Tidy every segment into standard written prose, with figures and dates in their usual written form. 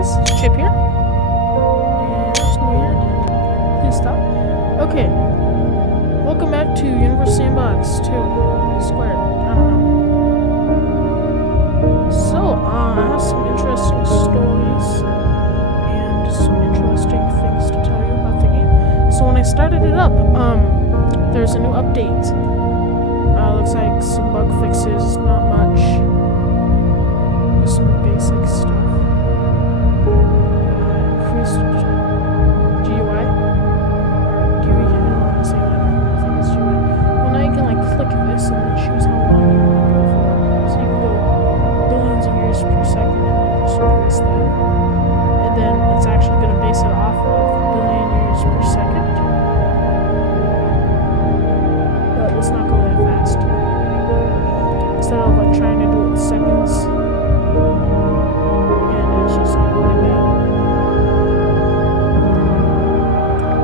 guys, it's Chip here. And that's weird. Please stop. Okay. Welcome back to Universe Sandbox 2 Squared. I don't know. So, I have some interesting stories and some interesting things to tell you about the game. So when I started it up, there's a new update. Looks like some bug fixes, not much. Just some basic stuff. Increased GUI. Or GUI, I don't want to say that. I think it's GUI. Well, now you can like click this and then choose how long you want to go for. So you can go billions of years per second and then just increase that. And then it's actually going to base it off of billion years per second. But let's not go that fast. Instead of like trying to do it with seconds. And it's just not really bad.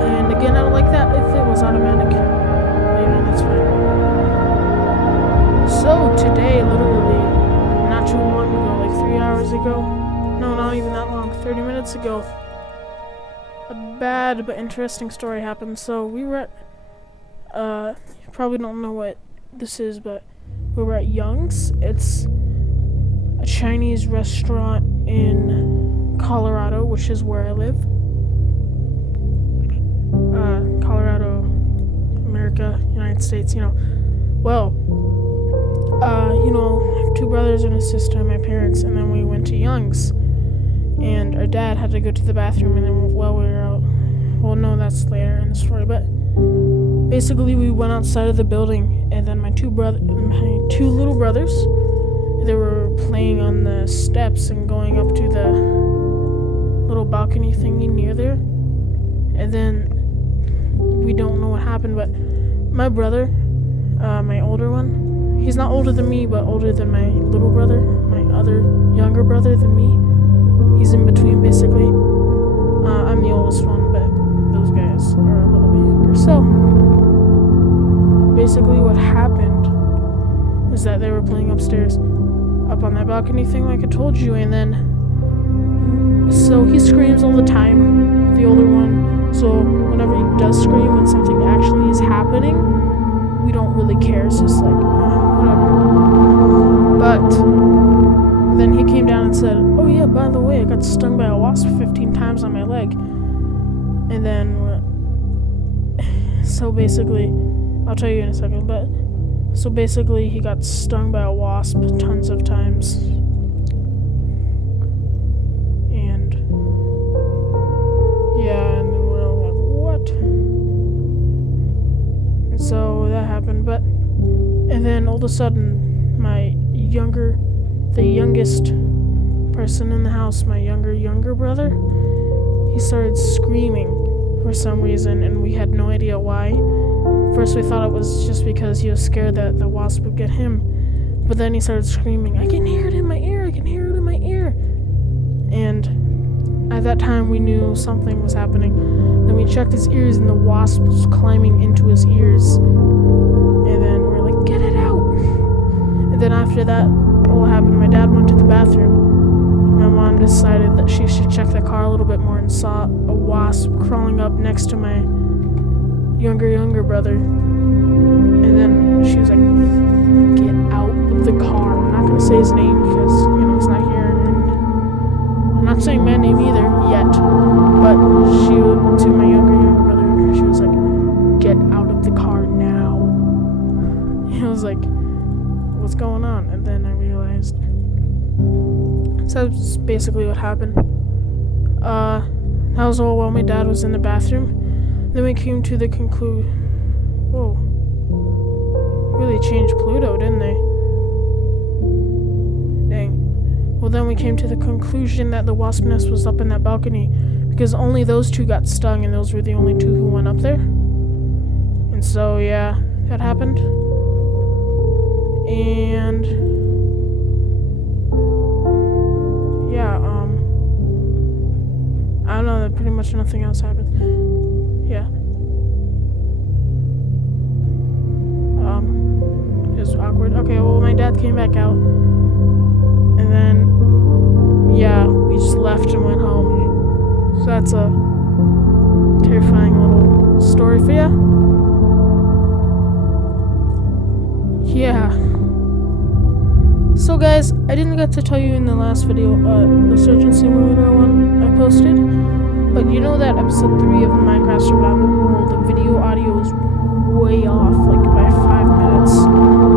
And again, I would like that if it was automatic. But you know, that's fine. So today, literally, not too long ago, like 3 hours ago. No, not even that long, 30 minutes ago. A bad but interesting story happened. So we were at, you probably don't know what this is, but we were at Young's. It's a Chinese restaurant in Colorado, which is where I live. Colorado, America, United States, you know. Well, you know, I have two brothers and a sister and my parents, and then we went to Young's. And our dad had to go to the bathroom, and then while we were out, well, no, that's later in the story, but basically we went outside of the building, and then my two little brothers, they were playing on the steps and going up to the little balcony thingy near there. And then we don't know what happened, but my brother, my older one, he's not older than me, but older than my little brother, my other younger brother than me. He's in between, basically. I'm the oldest one, but those guys are a little bit younger. So, basically what happened is that they were playing upstairs, up on that balcony thing like I told you, and then, so he screams all the time, the older one. So whenever he does scream when something actually is happening, we don't really care. It's just like, whatever. But then he came down and said, oh yeah, by the way, I got stung by a wasp 15 times on my leg. And then, so basically, I'll tell you in a second, but so basically he got stung by a wasp tons of times. And yeah, and then we're all like, what? And so that happened, but and then all of a sudden the youngest person in the house, my younger brother, he started screaming for some reason, and we had no idea why. First we thought it was just because he was scared that the wasp would get him, but then he started screaming, I can hear it in my ear, I can hear it in my ear. And at that time we knew something was happening. Then we checked his ears and the wasp was climbing into his ears. And then we were like, get it out. And then after that all happened, my dad went to the bathroom. My mom decided that she should check the car a little bit more and saw a wasp crawling up next to my younger brother. And then she was like, get out of the car. I'm not going to say his name because, you know, he's not here. And I'm not saying my name either yet. But to my younger brother, she was like, get out of the car now. He was like, what's going on? And then I realized. So that's basically what happened. That was all while my dad was in the bathroom. Then we came to the conclusion. Whoa. Really changed Pluto, didn't they? Dang. Well, then we came to the conclusion that the wasp nest was up in that balcony because only those two got stung, and those were the only two who went up there. And so, yeah, that happened. And yeah, I don't know, pretty much nothing else happened. Yeah. It was awkward. Okay, well, my dad came back out, and then, yeah, we just left. left and went home. So that's a terrifying little story for you. Yeah. So guys, I didn't get to tell you in the last video, the Surgeon Simulator one I posted, but you know that episode 3 of Minecraft Survival World, the video audio is way off, like by 5 minutes,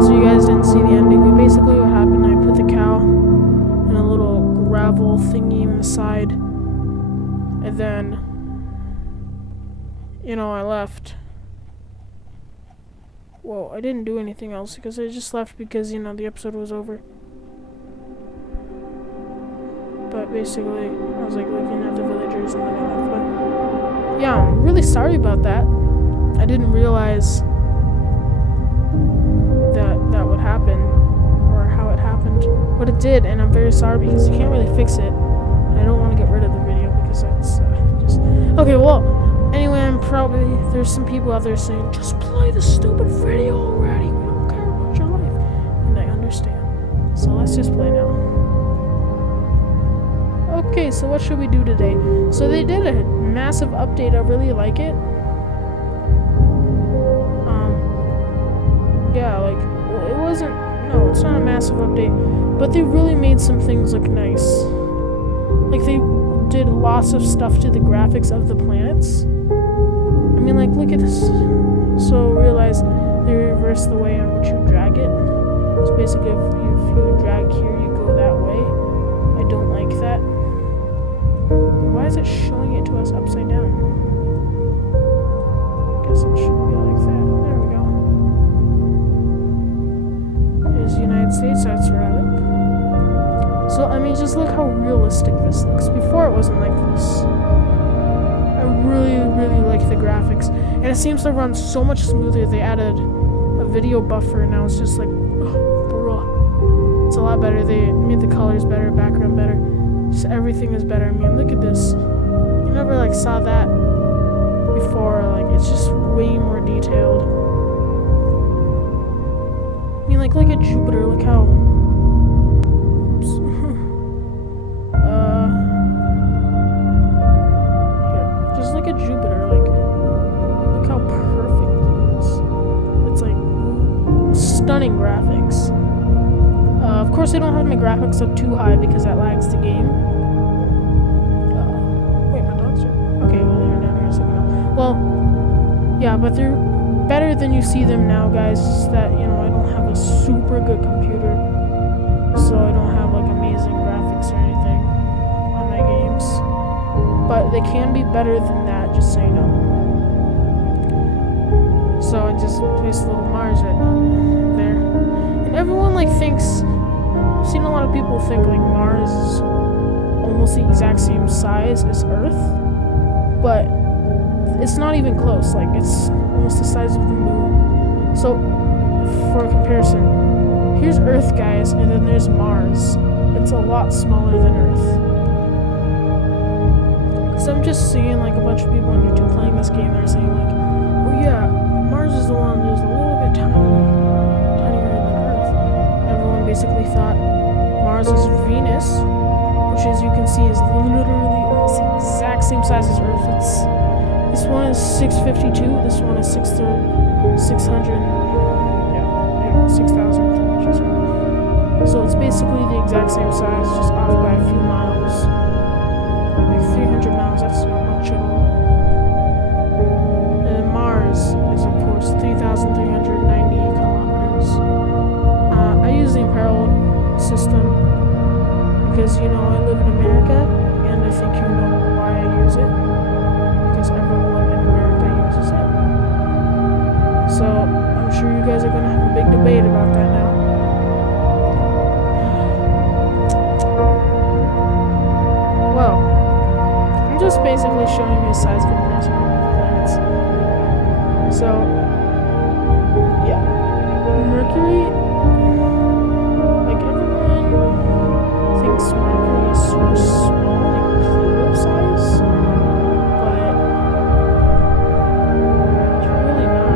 so you guys didn't see the ending. But basically what happened, I put the cow in a little gravel thingy in the side, and then, you know, I left. Well, I didn't do anything else because I just left because, you know, the episode was over. But basically, I was like looking at the villagers and then I left. But yeah, I'm really sorry about that. I didn't realize that would happen or how it happened. But it did, and I'm very sorry because you can't really fix it. And I don't want to get rid of the video because that's just... Okay, well... Anyway, there's some people out there saying, just play the stupid video already, we don't care about your life. And I understand. So let's just play now. Okay, so what should we do today? So they did a massive update, I really like it. Yeah, like, well, it wasn't, no, it's not a massive update, but they really made some things look nice. Like, they did lots of stuff to the graphics of the planets. I mean, like, look at this. So realize they reverse the way in which you drag it. So basically, if you drag here, you go that way. I don't like that. Why is it showing it to us upside down? I guess it should be like that. There we go. There's the United States, that's rabbit. So, I mean, just look how realistic this looks. Before, it wasn't like this. I really, really like the graphics. And it seems to run so much smoother. They added a video buffer, and now it's just like, oh, it's a lot better. They made the colors better, background better. Just everything is better. I mean, look at this. You never, like, saw that before. Like, it's just way more detailed. I mean, like, look at Jupiter. Look how... Look at Jupiter, like, look how perfect it is. It's like stunning graphics. Of course, I don't have my graphics up too high because that lags the game. Wait, my dogs are... Okay, well, they're down here a second now. Well, yeah, but they're better than you see them now, guys. Just that, you know, I don't have a super good computer, so I don't have, like, amazing graphics or anything on my games. But they can be better than that, just so you know. So I just placed a little Mars right there. And everyone, like, thinks... I've seen a lot of people think, like, Mars is almost the exact same size as Earth. But it's not even close. Like, it's almost the size of the Moon. So, for a comparison, here's Earth, guys, and then there's Mars. It's a lot smaller than Earth. So I'm just seeing, like, a bunch of people on YouTube playing this game. They're saying, like, oh yeah, Mars is the one that's a little bit tinier than Earth. Everyone basically thought Mars is Venus, which, as you can see, is literally almost the exact same size as Earth. This one is 652. This one is 600. Yeah, 6,000. So it's basically the exact same size, just off by a few miles. 300 miles, that's not much at all. And then Mars is, of course, 3,390 kilometers. I use the parallel system because, you know, I live in America, and I think you know why I use it. Because everyone in America uses it. So, I'm sure you guys are going to have a big debate about that now. Well, just basically showing you a size comparison of the planets. So, yeah. Mercury, like, everyone thinks Mercury is super small, like Pluto size, but it's really not.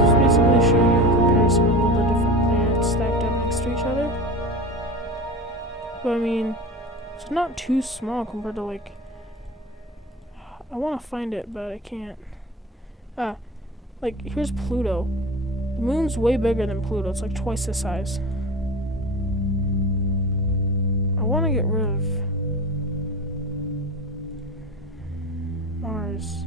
Just basically showing you a comparison of all the different planets stacked up next to each other. But I mean, it's not too small compared to like. I want to find it, but I can't. Like here's Pluto. The moon's way bigger than Pluto. It's like twice the size. I want to get rid of Mars.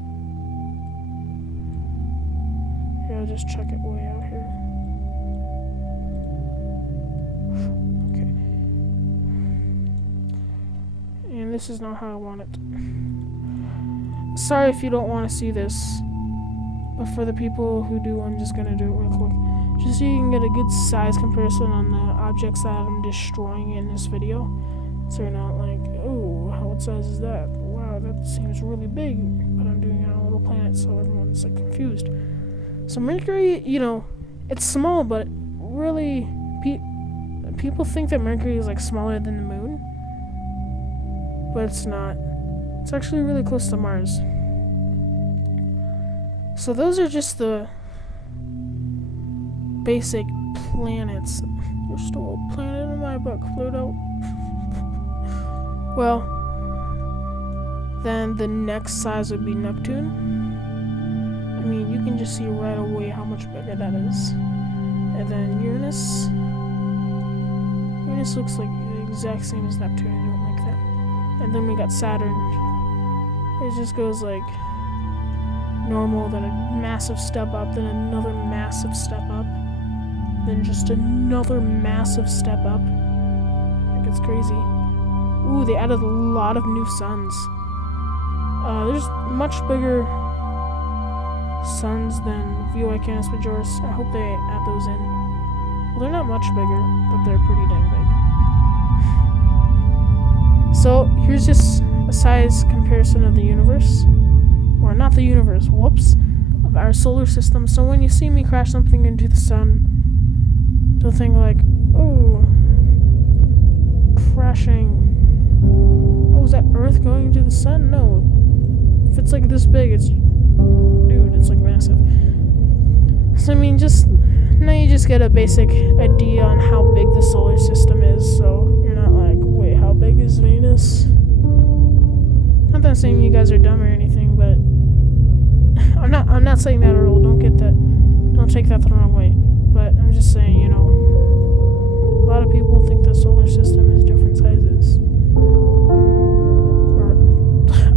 Yeah, I'll just check it way out here. Okay. And this is not how I want it. Sorry if you don't want to see this. But for the people who do, I'm just gonna do it real quick. Just so you can get a good size comparison on the objects that I'm destroying in this video. So you're not like, oh, what size is that? Wow, that seems really big. But I'm doing it on a little planet, so everyone's like confused. So Mercury, you know, it's small, but really, people think that Mercury is like smaller than the moon. But it's not. It's actually really close to Mars. So those are just the basic planets. You're still a planet in my book, Pluto. Well, then the next size would be Neptune. I mean, you can just see right away how much bigger that is. And then Uranus. Uranus looks like the exact same as Neptune. I don't like that. And then we got Saturn. It just goes like normal, then a massive step up, then another massive step up, then just another massive step up. Like, it's crazy. Ooh, they added a lot of new suns. There's much bigger suns than VOI Canis Majoris. I hope they add those in. Well, they're not much bigger, but they're pretty dang big. So here's just a size comparison of the universe. Or not the universe, whoops, of our solar system. So when you see me crash something into the sun, don't think like, oh, crashing. Oh, is that Earth going into the sun? No. If it's like this big, it's, dude, it's like massive. So I mean, just, now you just get a basic idea on how big the solar system is. So you're not like, wait, how big is Venus? Not that I'm saying you guys are dumb or anything, but I'm not saying that at all. Don't take that the wrong way. But I'm just saying, you know, a lot of people think the solar system is different sizes. Or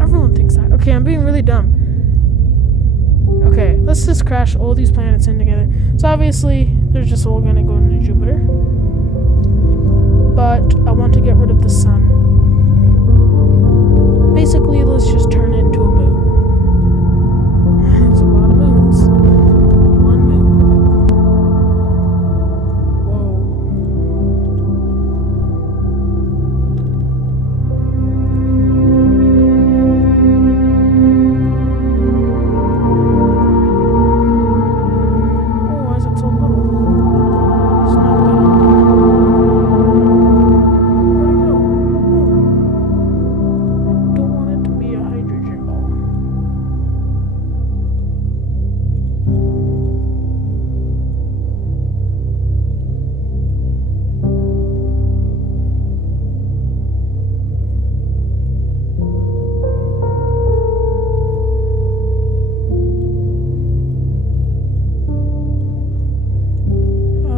everyone thinks that. Okay, I'm being really dumb. Okay, let's just crash all these planets in together. So obviously, they're just all gonna go into Jupiter. But I want to get rid of the sun. Basically, let's just turn it into a moon. There's a lot of moons. One moon. Oh, why is it so little? It's not that little. Where'd it go? Oh. I don't want it to be a hydrogen ball.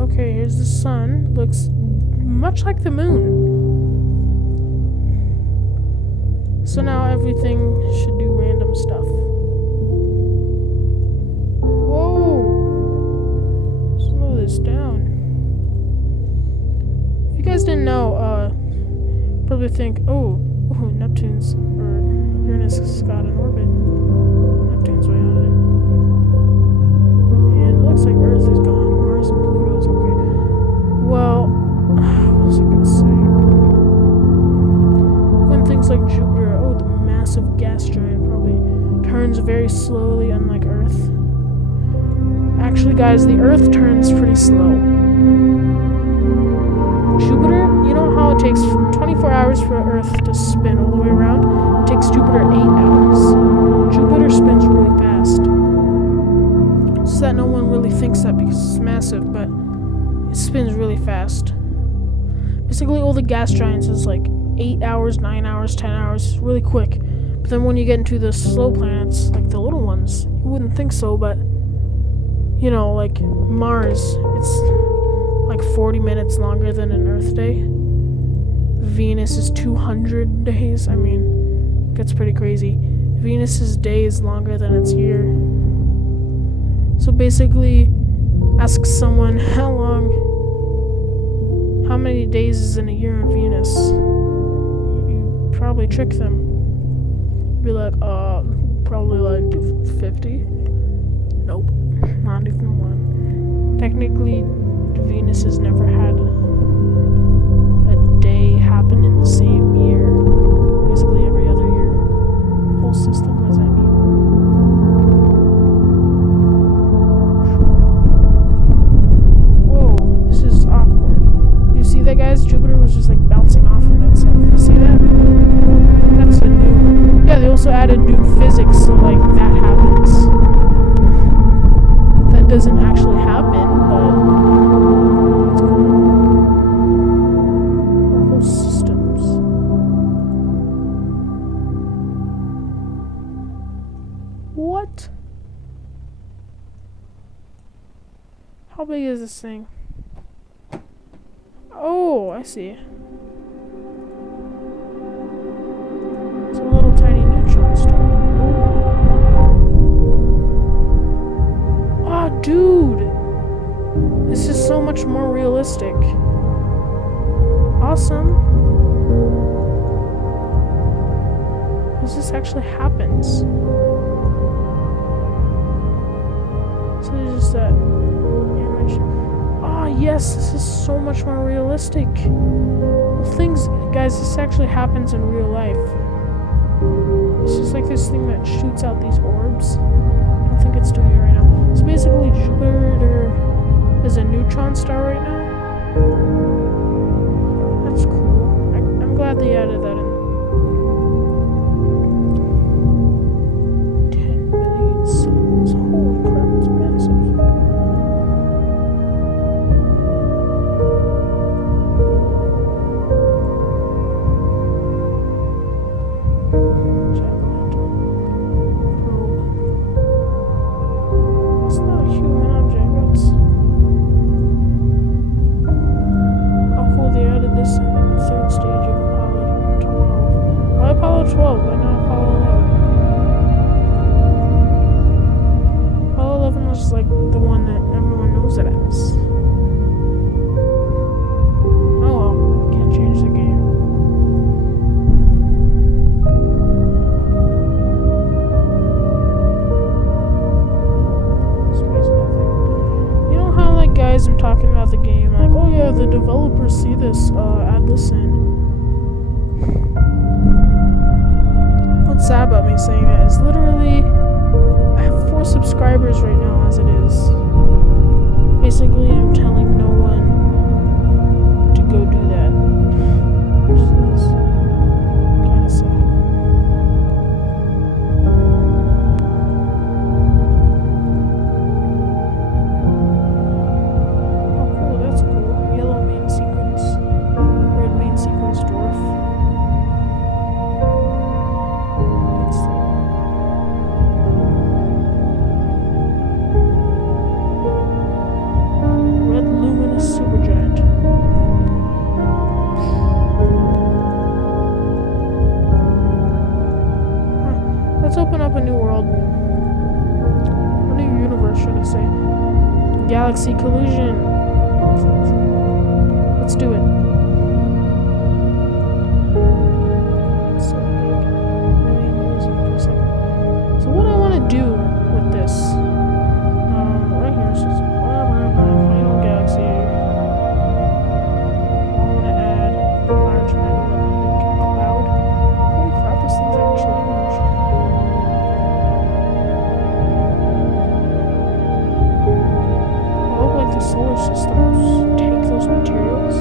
Okay, here's the sun. Looks much like the moon. So now everything should do random stuff. Whoa! Slow this down. If you guys didn't know, probably think, oh, Neptune's, or Uranus has got an orbit. Neptune's way out of there. And it looks like Earth is gone. Mars and Pluto's okay. Well, what was I gonna say? When things like Jupiter, oh, the massive gas giant probably turns very slowly, unlike Earth. Actually, guys, the Earth turns pretty slow. Jupiter, you know how it takes 24 hours for Earth to spin all the way around? It takes Jupiter 8 hours. Jupiter spins really fast. So that no one really thinks that because it's massive, but it spins really fast. Basically, all the gas giants is like 8 hours, 9 hours, 10 hours, really quick. But then when you get into the slow planets, like the little ones, you wouldn't think so, but you know, like Mars, it's like 40 minutes longer than an Earth day. Venus is 200 days. I mean, it gets pretty crazy. Venus's day is longer than its year. So basically, ask someone how many days is in a year in Venus. You probably trick them. Be like, probably like 50. Nope, not even one. Technically, Venus has never had a day happen in the same year. Basically every other year. Whole system, what does that mean? Whoa, this is awkward. You see that, guys? Jupiter was just like bouncing off of itself. You see that? That's a new... Yeah, they also added new physics, so like that happens. That doesn't actually happen, but it's cool. Our whole systems. What? How big is this thing? Oh, I see. It's a little tiny neutron star. Oh, dude! This is so much more realistic. Awesome. This actually happens. So it's just that image. Oh, yes, this is so much more realistic. Well, guys, this actually happens in real life. It's just like this thing that shoots out these orbs. I don't think it's doing it right now. So basically, Jupiter is a neutron star right now. That's cool. I'm glad they added that in. 10 million suns. Holy crap, it's massive. I'm talking about the game, like, oh yeah, the developers see this, add this in. What's sad about me saying that is literally, I have 4 subscribers right now as it is. Basically, I'm telling no one to go do that, which is kind of sad. Let's open up a new world. A new universe, should I say. Galaxy collision. Let's do it. It's so big. Million years per second. So what do I want to do with this? Right here it says, final galaxy. I want to add large magnetic cloud. Holy crap, this thing's actually huge. Solar systems take those materials.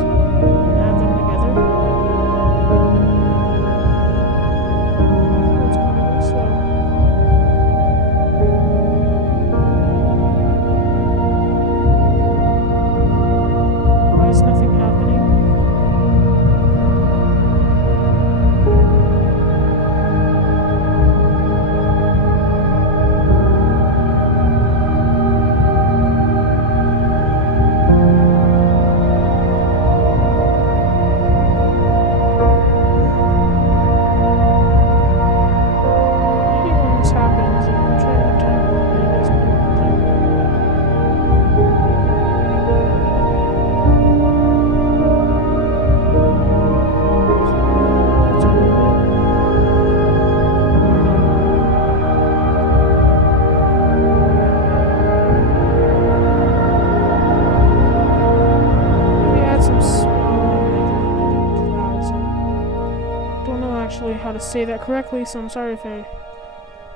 how to say that correctly, so I'm sorry if I...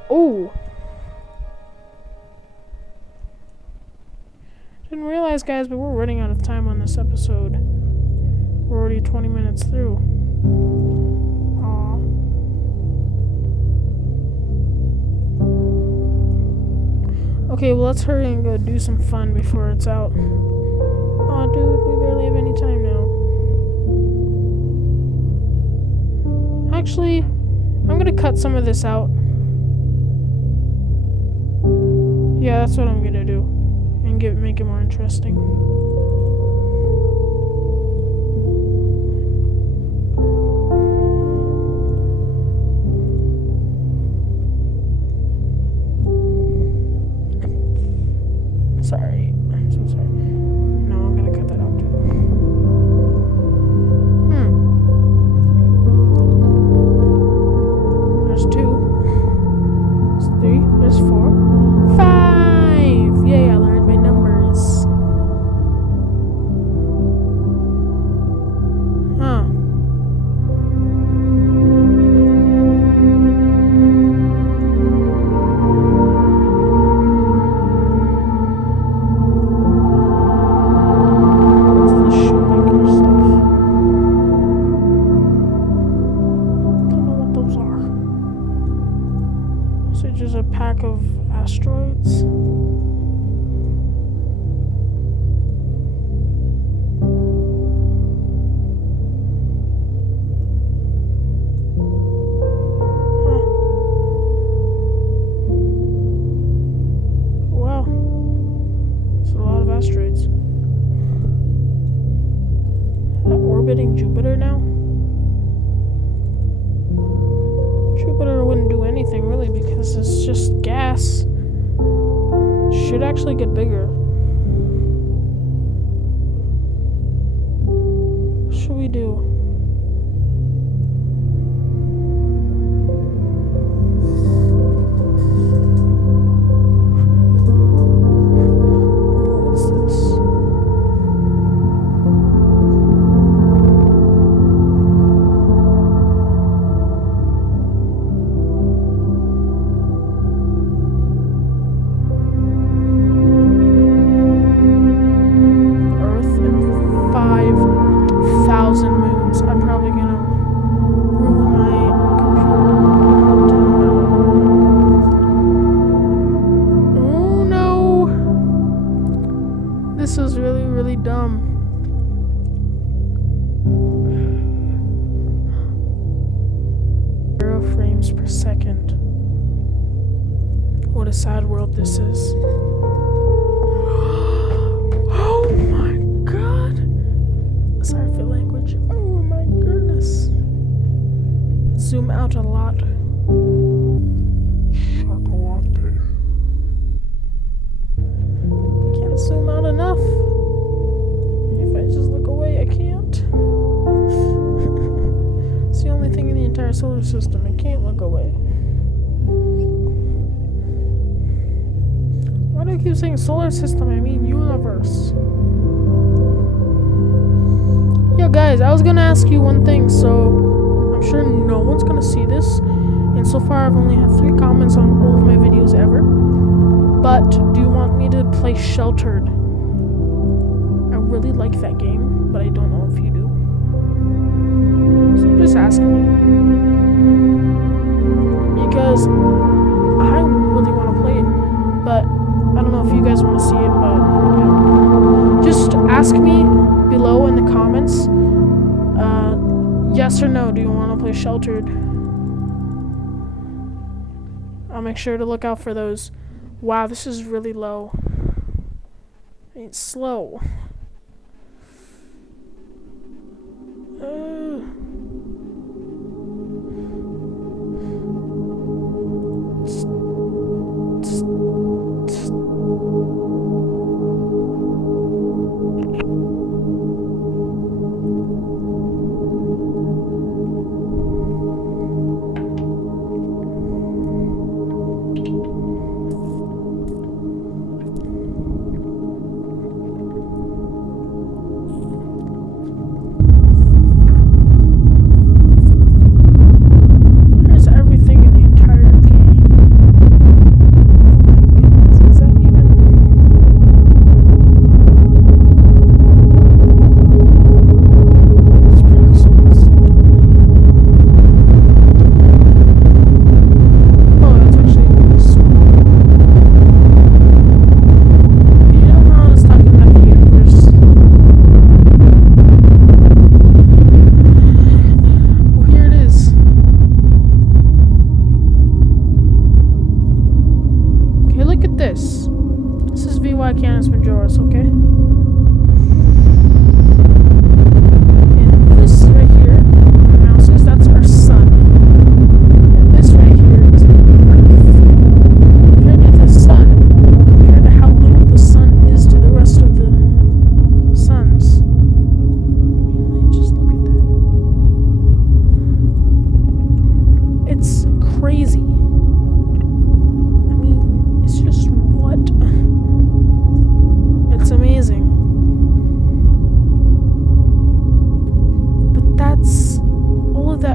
Oh! Didn't realize, guys, but we're running out of time on this episode. We're already 20 minutes through. Aw. Okay, well, let's hurry and go do some fun before it's out. Aw, dude, we barely have any time now. Actually, I'm gonna cut some of this out. Yeah, that's what I'm gonna do. And make it more interesting. Sorry. I'm so sorry. No, I'm gonna cut that out too. There's 2. There's 3. There's 4. 5! Yay, I learned my numbers. Huh. What's the shoemaker stuff? Don't know what those are. So just a pack of asteroids? Wow. It's a lot of asteroids. That orbiting Jupiter now? Jupiter wouldn't do anything really because it's just gas. Should actually get bigger. What should we do? What's this? Earth and 5,000 moons. I'm probably gonna ruin my computer. Oh no! This is really, really dumb. Frames per second. What a sad world this is. Oh my god. Sorry for language. Oh my goodness. Zoom out a lot. Can't zoom out enough. If I just look away, I can't. It's the only thing in the entire solar system. I can't look away. Why do I keep saying solar system? I mean universe. Yo guys, I was gonna ask you one thing, so I'm sure no one's gonna see this. And so far I've only had 3 comments on all of my videos ever. But do you want me to play Sheltered? I really like that game, but I don't know if you do. So just ask me. Because I really want to play it, but I don't know if you guys want to see it, but yeah. Just ask me below in the comments, yes or no, do you want to play Sheltered? I'll make sure to look out for those. Wow, this is really low. It's slow.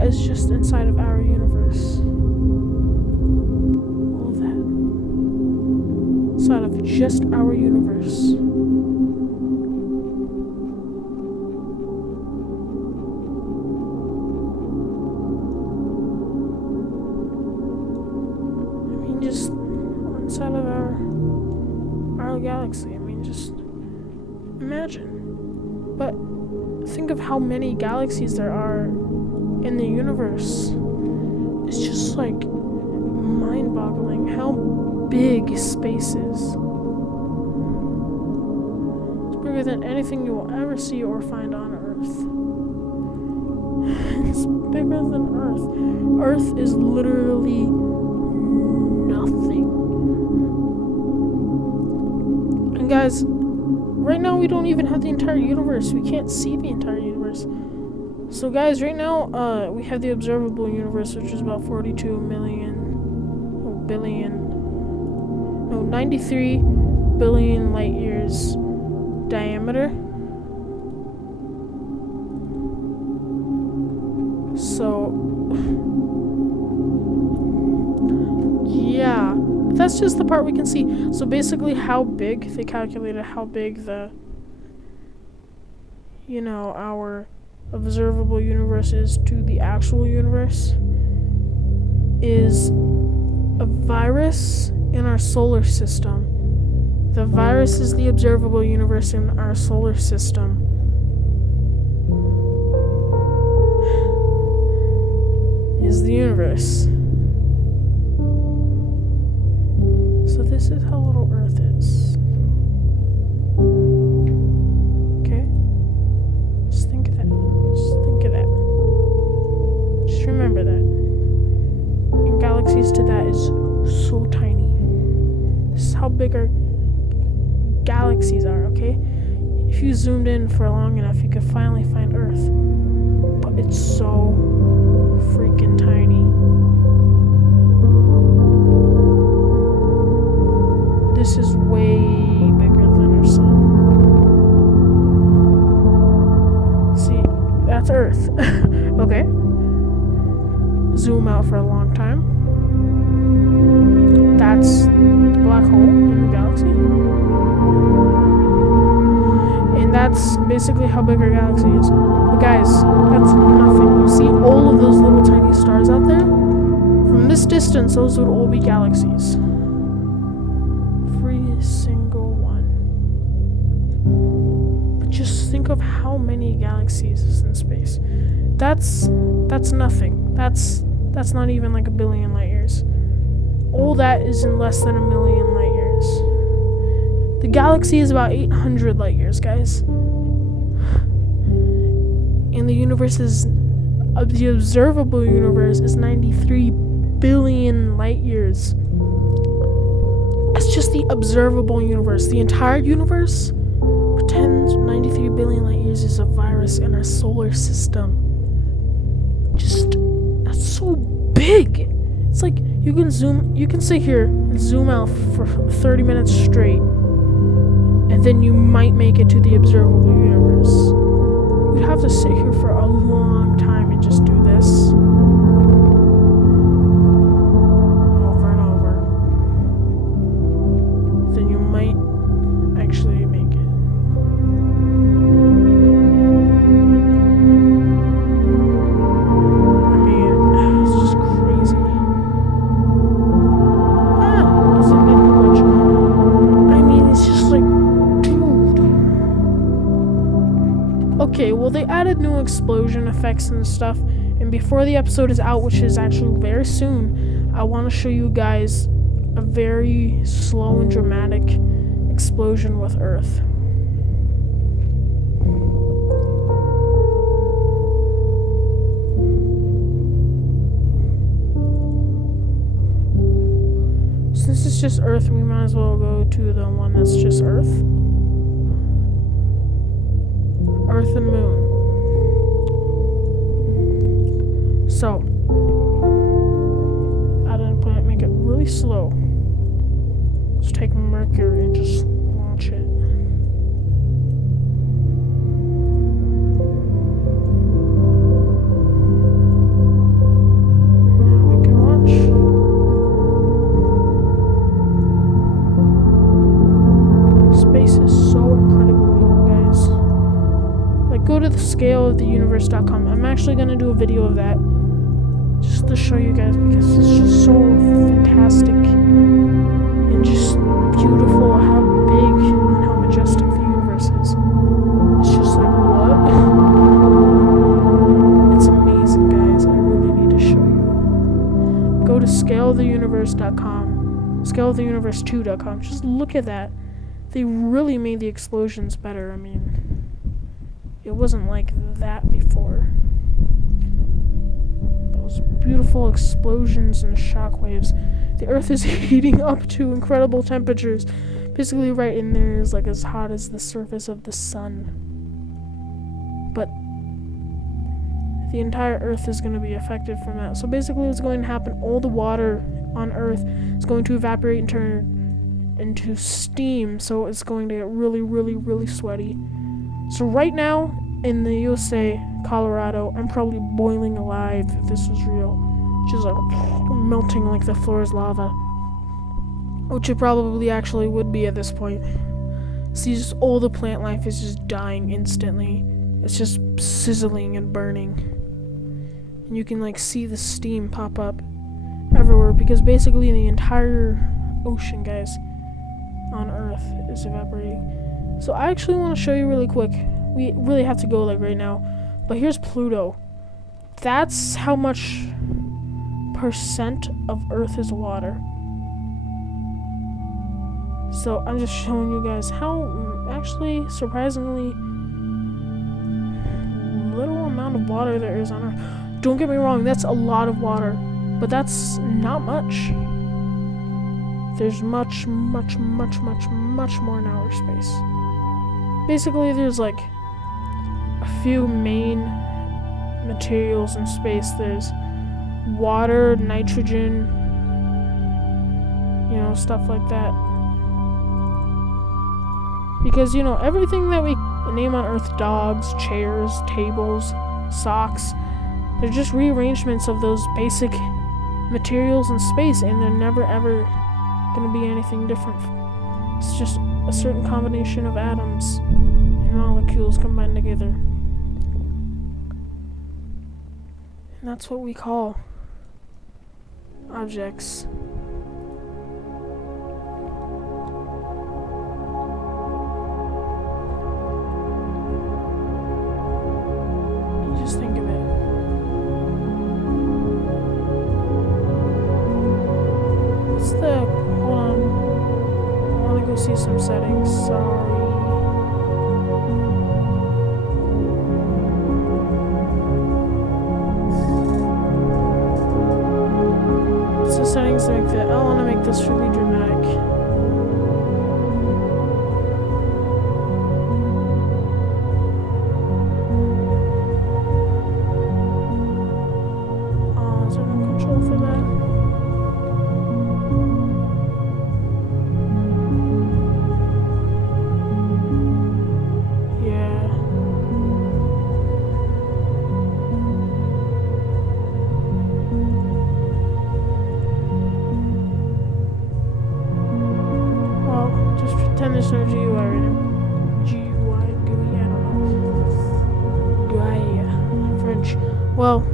is just inside of our universe. All of that. Inside of just our universe. Just inside of our galaxy. I mean, just imagine. But think of how many galaxies there are in the universe. It's just like mind-boggling how big space is. It's bigger than anything you will ever see or find on Earth. It's bigger than Earth. Earth is literally nothing. And guys, right now we don't even have the entire universe. We can't see the entire universe. So guys, right now we have the observable universe, which is about 42 million, oh, billion, no, 93 billion light years diameter. So yeah, that's just the part we can see. So basically how big, they calculated how big the, you know, our observable universe is to the actual universe is a virus in our solar system. The virus is the observable universe in our solar system. Is the universe. So this is how little Earth is. Okay? Just think of that. Just think of that. Just remember that. And galaxies to that is so tiny. This is how big our galaxies are, okay? If you zoomed in for long enough, you could finally find Earth. But it's so freaking tiny. This is way bigger than our sun. See, that's Earth. Okay. Zoom out for a long time. That's the black hole in the galaxy. And that's basically how big our galaxy is. But guys, that's nothing. You see all of those little tiny stars out there? From this distance, those would all be galaxies. Every single one. But just think of how many galaxies is in space. That's nothing. That's not even like a billion light years. All that is in less than a million light years. The galaxy is about 800 light years, guys. And the universe is, the observable universe is 93 billion light years. That's just the observable universe. The entire universe, pretend 93 billion light years is a virus in our solar system. Just, that's so big. It's like you can sit here and zoom out for 30 minutes straight, and then you might make it to the observable universe. You'd have to sit here for a long time and just do this over and over. Then you might actually make it. I mean, it's just crazy. Doesn't get much. I mean, it's just like, dude. Okay, well, they added new explosion effects and stuff, and before the episode is out, which is actually very soon, I want to show you guys a very slow and dramatic explosion with Earth. Since it's just Earth, we might as well go to the one that's just Earth. Earth and Moon. So, add in a planet, make it really slow. Let's take Mercury and just launch it. go to the scaleoftheuniverse.com. I'm actually going to do a video of that just to show you guys, because it's just so fantastic and just beautiful how big and how majestic the universe is. It's just like, what? It's amazing, guys. I really need to show you. Go to scaleoftheuniverse.com, scaleoftheuniverse2.com. Just look at that. They really made the explosions better. I mean, it wasn't like that before. Those beautiful explosions and shockwaves. The Earth is heating up to incredible temperatures. Basically, right in there is like as hot as the surface of the sun. But the entire Earth is going to be affected from that. So basically, what's going to happen? All the water on Earth is going to evaporate and turn into steam, so it's going to get really, really, really sweaty. So right now in the USA, Colorado, I'm probably boiling alive if this was real. Just like melting like the floor is lava, which it probably actually would be at this point. See, just all the plant life is just dying instantly. It's just sizzling and burning, and you can like see the steam pop up everywhere, because basically the entire ocean, guys, on Earth is evaporating. So I actually want to show you really quick. We really have to go like right now, but here's Pluto. That's how much percent of Earth is water. So I'm just showing you guys how actually surprisingly little amount of water there is on Earth. Don't get me wrong, that's a lot of water, but that's not much. There's much, much, much, much, much more in outer space. Basically, there's like a few main materials in space. There's water, nitrogen, stuff like that. Because, everything that we name on Earth, dogs, chairs, tables, socks, they're just rearrangements of those basic materials in space, and they're never ever going to be anything different. It's just a certain combination of atoms and molecules combined together. And that's what we call objects. Just think of it. What's the... Hold on. I want to go see some settings. Sorry. What's the settings to make that? I want to make this really dramatic. Is there no control for that? Pretend there's no GUI right now. GUI, GUI, I don't know. GUI, French. Well, I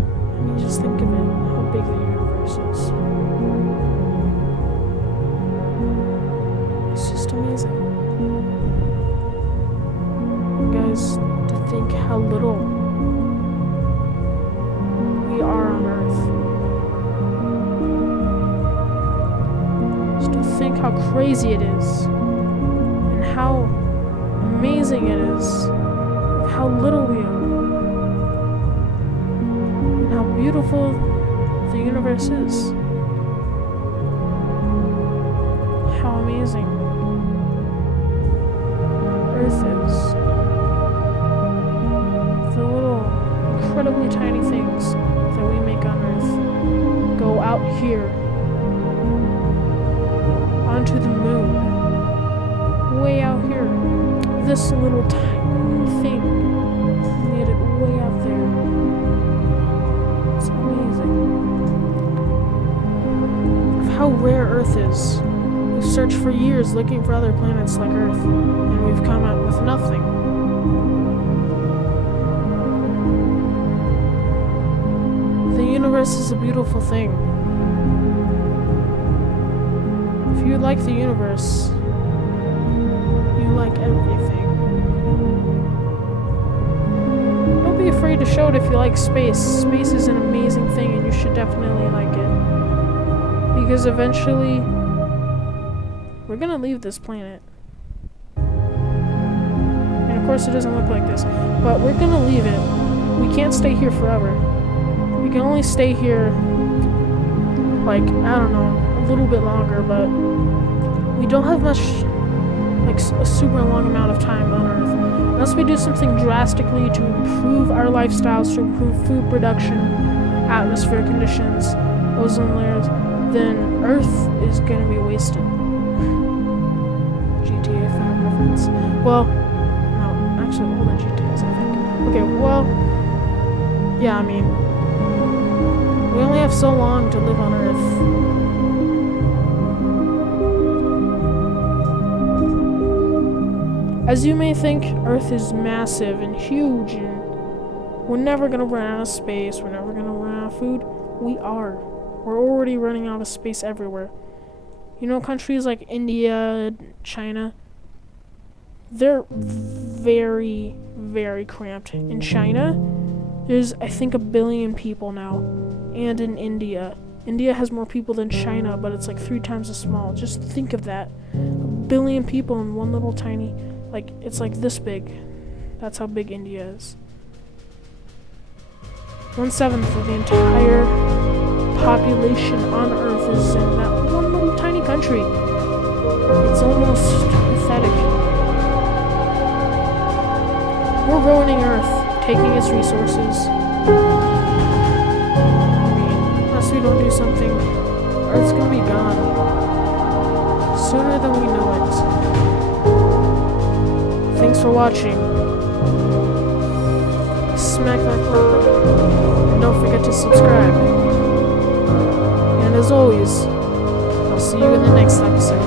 mean, just think of it, how big the universe is. It's just amazing. Guys, to think how little we are on Earth. Just to think how crazy it is. How amazing it is, how little we are, and how beautiful the universe is. How amazing Earth is. The little incredibly tiny things that we make on Earth go out here onto the moon. Way out here, this little tiny thing made it way out there. It's amazing. Of how rare Earth is. We've searched for years looking for other planets like Earth, and we've come out with nothing. universe is a beautiful thing. If you like the universe, you like everything. Don't be afraid to show it if you like space. Space is an amazing thing and you should definitely like it. Because eventually, we're gonna leave this planet. And of course it doesn't look like this, but we're gonna leave it. We can't stay here forever. We can only stay here, like, I don't know, a little bit longer, but we don't have much, like, a super long amount of time on Earth. Unless we do something drastically to improve our lifestyles, to improve food production, atmospheric conditions, ozone layers, then Earth is gonna be wasted. GTA 5 reference. Well, no, actually older GTAs, I think. Okay, well, yeah, I mean, we only have so long to live on Earth. As you may think, Earth is massive and huge, and we're never gonna run out of space, we're never gonna run out of food. We are. We're already running out of space everywhere. You know, countries like India, China, they're very, very cramped. In China, there's, I think, 1 billion people now. And in India. India has more people than China, but it's like 3 times as small. Just think of that. 1 billion people in one little tiny, like, it's like this big. That's how big India is. 1/7 of the entire population on Earth is in that one little tiny country. It's almost pathetic. We're ruining Earth, taking its resources. Unless we don't do something, Earth's gonna be gone. Sooner than we know it. Thanks for watching. Smack that like button. And don't forget to subscribe. And as always, I'll see you in the next episode.